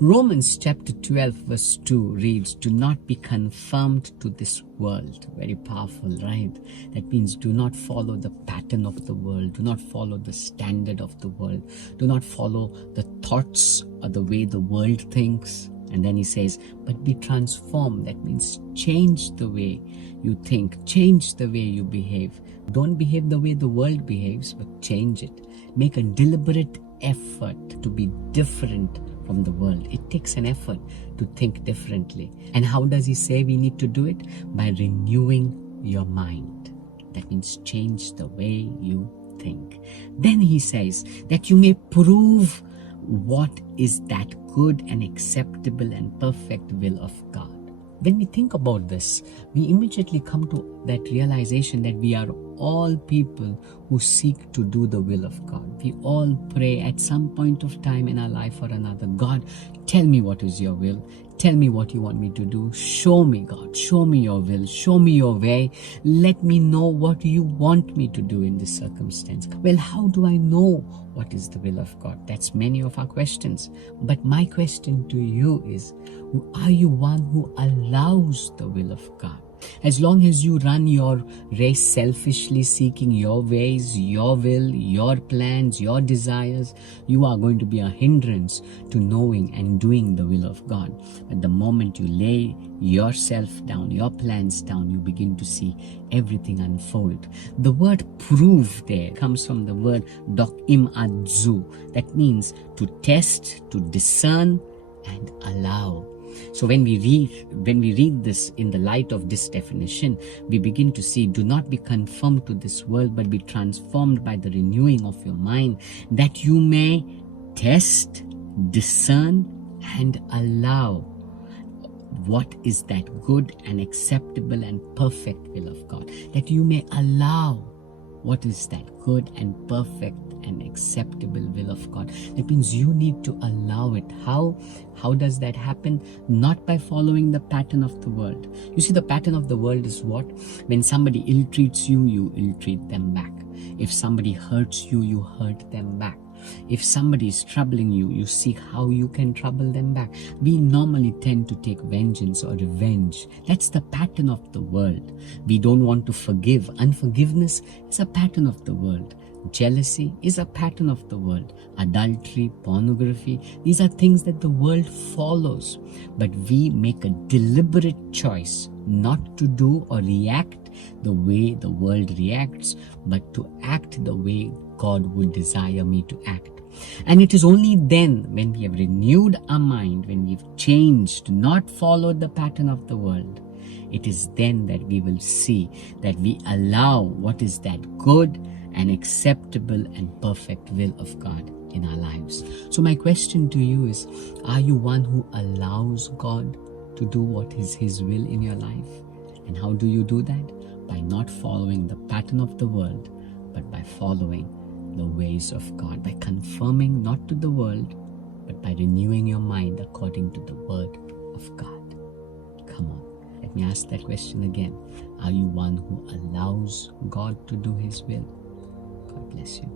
Romans chapter 12 verse 2 reads, do not be conformed to this world. Very powerful, right? That means do not follow the pattern of the world. Do not follow the standard of the world. Do not follow the thoughts or the way the world thinks. And then he says, but be transformed. That means change the way you think, change the way you behave. Don't behave the way the world behaves, but change it. Make a deliberate effort to be different from the world. It takes an effort to think differently. And how does he say we need to do it? By renewing your mind. That means change the way you think. Then he says that you may prove what is that good and acceptable and perfect will of God. When we think about this, we immediately come to that realization that we are all people who seek to do the will of God. We all pray at some point of time in our life or another, God, tell me what is your will. Tell me what you want me to do. Show me, God. Show me your will. Show me your way. Let me know what you want me to do in this circumstance. Well, how do I know what is the will of God? That's many of our questions. But my question to you is, are you one who allows the will of God? As long as you run your race selfishly, seeking your ways, your will, your plans, your desires, you are going to be a hindrance to knowing and doing the will of God. But the moment you lay yourself down, your plans down, you begin to see everything unfold. The word prove there comes from the word dokim adzu. That means to test, to discern, and allow. So when we read this in the light of this definition, we begin to see, do not be conformed to this world, but be transformed by the renewing of your mind, that you may test, discern, and allow what is that good and acceptable and perfect will of God. That you may allow what is that good and perfect and acceptable will of God. That means you need to allow it. How does that happen? Not by following the pattern of the world. You see, the pattern of the world is what? When somebody ill-treats you, you ill-treat them back. If somebody hurts you, you hurt them back. If somebody is troubling you, you seek how you can trouble them back. We normally tend to take vengeance or revenge. That's the pattern of the world. We don't want to forgive. Unforgiveness is a pattern of the world. Jealousy is a pattern of the world. Adultery, pornography, these are things that the world follows. But we make a deliberate choice not to do or react the way the world reacts, but to act the way God would desire me to act. And it is only then, when we have renewed our mind, when we've changed, not followed the pattern of the world, it is then that we will see that we allow what is that good and acceptable and perfect will of God in our lives. So my question to you is, are you one who allows God to do what is His will in your life? And how do you do that? By not following the pattern of the world, but by following the ways of God, by conforming not to the world, but by renewing your mind according to the word of God. Come on, let me ask that question again. Are you one who allows God to do His will? God bless you.